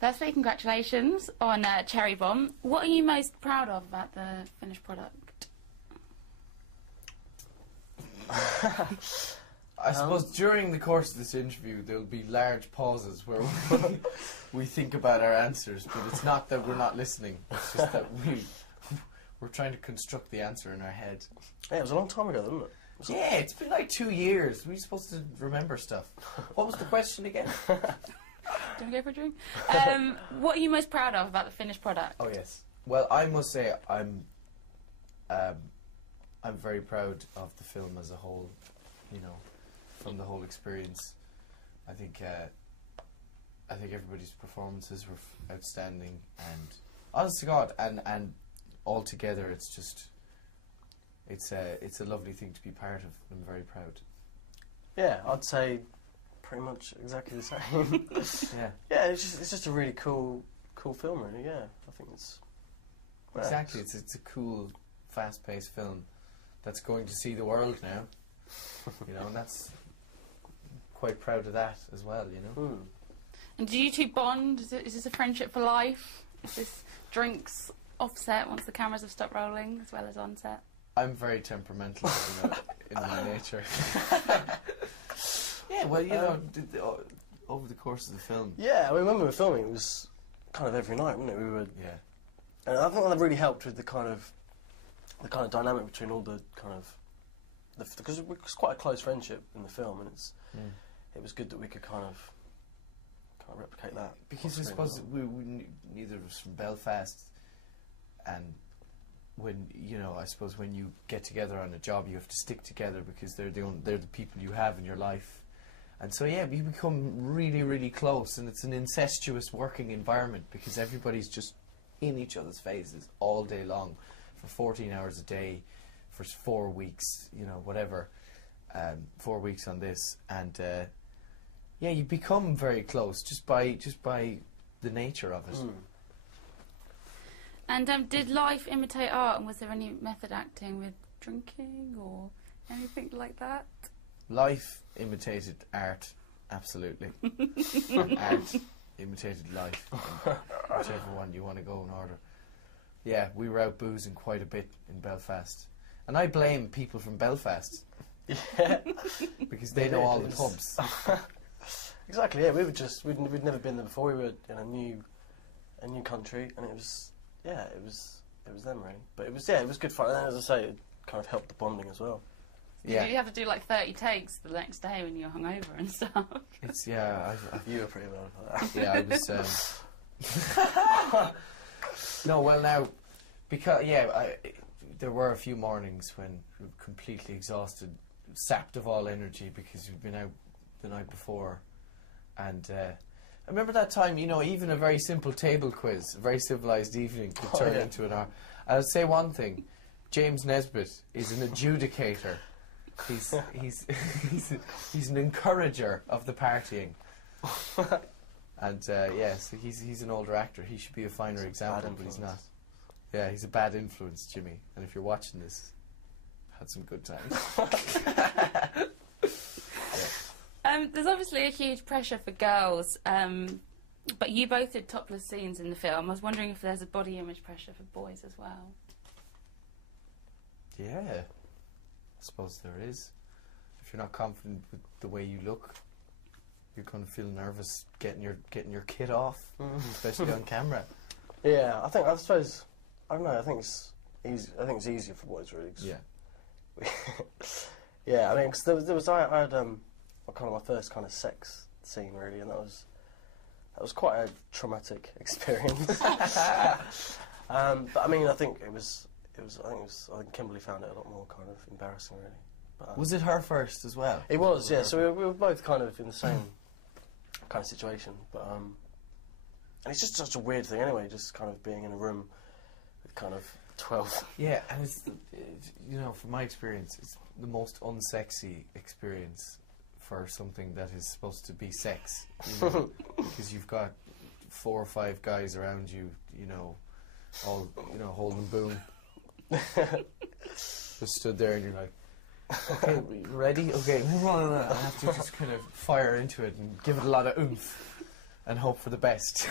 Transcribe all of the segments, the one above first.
Firstly, congratulations on Cherrybomb. What are you most proud of about the finished product? I suppose during the course of this interview there'll be large pauses where we think about our answers, but it's not that we're not listening, it's just that we're trying to construct the answer in our head. Yeah, it was a long time ago, wasn't it? Yeah, it's been like 2 years. We're supposed to remember stuff. What was the question again? Do you want to go for a drink? What are you most proud of about the finished product? Oh yes. Well, I must say I'm very proud of the film as a whole. You know, from the whole experience. I think everybody's performances were outstanding, and honest to God, and altogether, it's just it's a lovely thing to be part of. I'm very proud. Yeah, I'd say pretty much exactly the same. Yeah. Yeah, it's just a really cool film, really. Yeah, I think it's exactly. It's a cool, fast-paced film that's going to see the world now. You know, and that's quite proud of that as well. You know. Mm. And do you two bond? Is this a friendship for life? Is this drinks offset once the cameras have stopped rolling, as well as on set? I'm very temperamental in my nature. Yeah, well, you know, over the course of the film. Yeah, I mean, when we were filming, it was kind of every night, wasn't it? We would. Yeah. And I think that really helped with the kind of dynamic between all the kind of because it was quite a close friendship in the film, and it was good that we could kind of replicate that. Because I suppose we neither of us from Belfast, and when I suppose when you get together on a job, you have to stick together because they're the people you have in your life, and so yeah, we become really, really close, and it's an incestuous working environment because everybody's just in each other's faces all day long, for 14 hours a day, for 4 weeks, whatever, 4 weeks on this, and yeah, you become very close just by the nature of it. Mm. And did life imitate art, and was there any method acting with drinking or anything like that? Life imitated art, absolutely. And art imitated life, whichever one you want to go in order. Yeah, we were out boozing quite a bit in Belfast. And I blame people from Belfast. Yeah. Because they know all the pubs. Exactly, yeah, we'd never been there before, we were in a new country, and it was them really. But it was good fun, and as I say, it kind of helped the bonding as well. Yeah. Did you have to do like 30 takes the next day when you were hungover and stuff? It's, you were pretty well for that. Yeah, I was, no, well now, because, there were a few mornings when we were completely exhausted, sapped of all energy because we'd been out the night before. And I remember that time, even a very simple table quiz, a very civilised evening could turn into an hour. I'll say one thing, James Nesbitt is an adjudicator. He's an encourager of the partying. And so he's an older actor. He should be a finer example, but he's not. Yeah, he's a bad influence, Jimmy. And if you're watching this, had some good times. There's obviously a huge pressure for girls, but you both did topless scenes in the film. I was wondering if there's a body image pressure for boys as well. Yeah, I suppose there is. If you're not confident with the way you look, you're going to feel nervous getting your kit off, especially on camera. Yeah, I don't know. I think it's easy. I think it's easier for boys, really. Yeah. Yeah, I mean, cause I had my first kind of sex scene, really, and that was quite a traumatic experience. But I mean, I think Kimberly found it a lot more kind of embarrassing, really. But, was it her first as well? It was, yeah. So we were both kind of in the same kind of situation, but and it's just such a weird thing anyway, just kind of being in a room with kind of 12. Yeah, and it's from my experience, it's the most unsexy experience for something that is supposed to be sex, because you've got 4 or 5 guys around you, all holding boom. Just stood there and you're like, okay, ready? Okay, I have to just kind of fire into it and give it a lot of oomph. and hope for the best.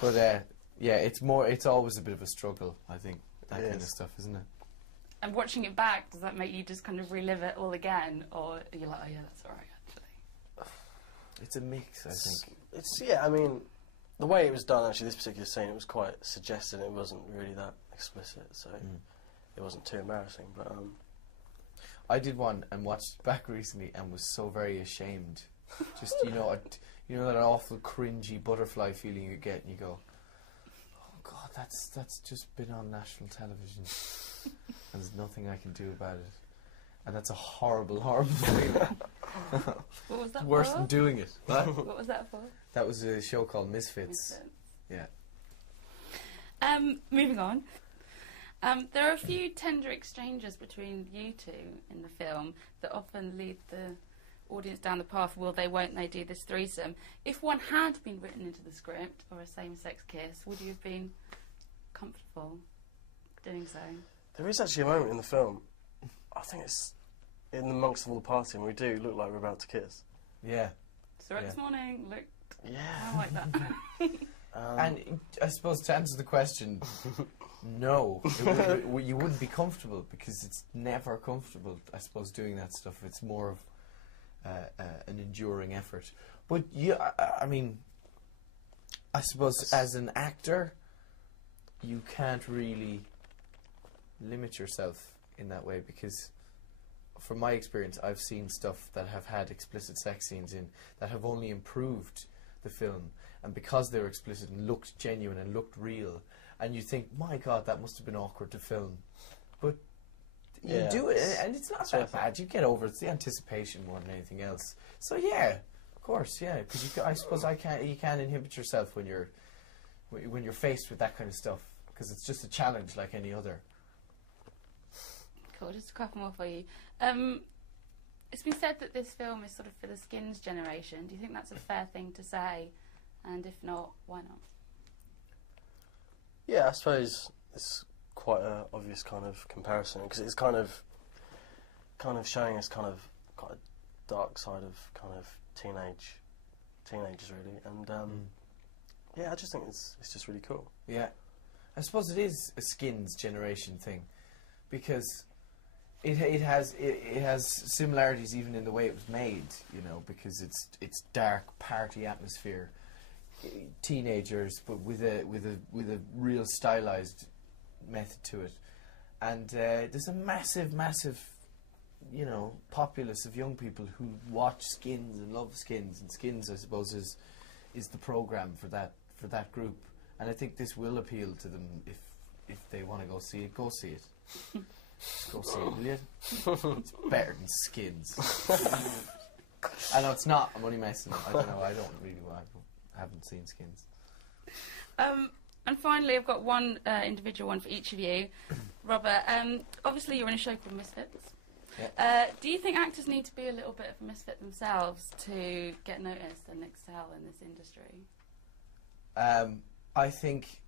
But yeah, it's always a bit of a struggle, I think, that kind of stuff, isn't it? And watching it back, does that make you just kind of relive it all again, or are you like, oh yeah, that's alright actually? It's a mix, I think. It's I mean, the way it was done, actually, this particular scene, it was quite suggested. It wasn't really that explicit, so it wasn't too embarrassing. But I did one and watched it back recently and was so very ashamed. Just you know that awful cringy butterfly feeling you get, and you go, "Oh God, that's just been on national television, and there's nothing I can do about it." And that's a horrible, horrible feeling. What was that Worse for? than doing it. What was that for? That was a show called Misfits. Yeah. Moving on. There are a few tender exchanges between you two in the film that often lead the audience down the path, will they, won't they do this threesome? If one had been written into the script, or a same-sex kiss, would you have been comfortable doing so? there is actually a moment in the film, I think it's in amongst all the party, and we do look like we're about to kiss. Yeah. So this morning, look, Yeah. I like that. And I suppose to answer the question, no, you wouldn't be comfortable, because it's never comfortable, I suppose, doing that stuff. It's more of an enduring effort. But yeah, I mean, I suppose as an actor, you can't really limit yourself in that way, because from my experience, I've seen stuff that have had explicit sex scenes in that have only improved the film, and because they were explicit and looked genuine and looked real, and you think, my God, that must have been awkward to film, but you do it, and it's not that bad. You get over it. It's the anticipation more than anything else. So yeah, of course, yeah, because I suppose you can inhibit yourself when you're faced with that kind of stuff, because it's just a challenge like any other. Cool, just a couple more for you. It's been said that this film is sort of for the Skins generation. Do you think that's a fair thing to say? And if not, why not? Yeah, I suppose it's quite an obvious kind of comparison, because it's kind of showing us kind of quite a dark side of kind of teenagers really, and yeah, I just think it's just really cool. Yeah, I suppose it is a Skins generation thing, because it has similarities even in the way it was made, you know, because it's dark party atmosphere, teenagers, but with a real stylized method to it, and there's a massive, you know, populace of young people who watch Skins and love Skins, and Skins, I suppose, is the program for that group, and I think this will appeal to them if they want to go see it. Go see it. Go see it, will you? It's better than Skins. I know it's not. I'm only messing. I don't know. I don't really. I haven't seen Skins. And finally, I've got one individual one for each of you. Robert, obviously you're in a show called Misfits. Yeah. Do you think actors need to be a little bit of a misfit themselves to get noticed and excel in this industry? I think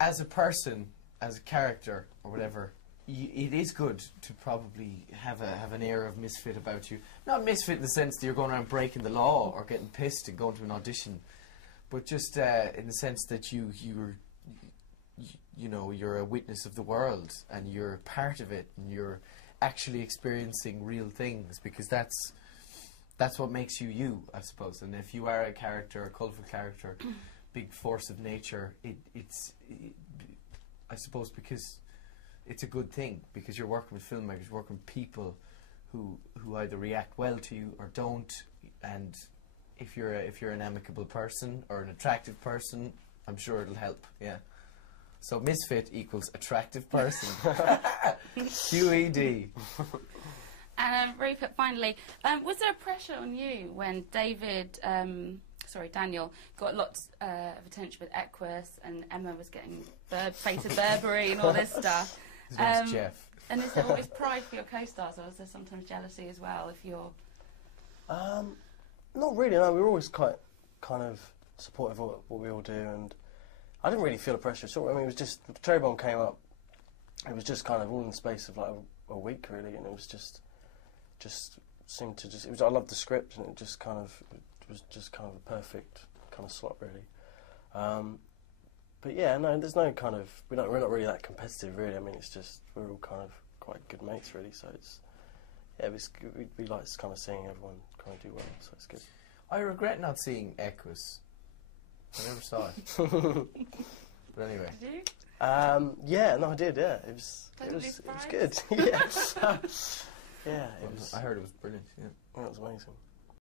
as a person, as a character or whatever, it is good to probably have an air of misfit about you. Not misfit in the sense that you're going around breaking the law or getting pissed and going to an audition, but just in the sense that you're a witness of the world, and you're part of it, and you're actually experiencing real things, because that's what makes you you, I suppose. And if you are a character, a colourful character, big force of nature, it's I suppose because it's a good thing, because you're working with filmmakers, you're working with people who either react well to you or don't, and if you're an amicable person or an attractive person, I'm sure it'll help. Yeah. So misfit equals attractive person. QED. And Rupert, finally, was there pressure on you when Daniel got lots of attention with Equus, and Emma was getting Fate of Burberry and all this stuff? His name's Jeff. And is there always pride for your co-stars, or is there sometimes jealousy as well if you're... Not really, no. We were always quite kind of supportive of what we all do, and I didn't really feel the pressure. So, I mean, it was just, the Cherrybomb came up, it was just kind of all in the space of like a week, really, and it was just seemed to just. I loved the script, and it was just kind of a perfect kind of slot, really. But yeah, no, there's no kind of. We're not really that competitive, really. I mean, it's just we're all kind of quite good mates, really. So it's we like kind of seeing everyone kind of do well. So it's good. I regret not seeing Equus. I never saw it. But anyway. Did you? Yeah, no, I did. Yeah, it was good. Yeah, yeah, it was. I heard it was brilliant. Yeah, it was amazing.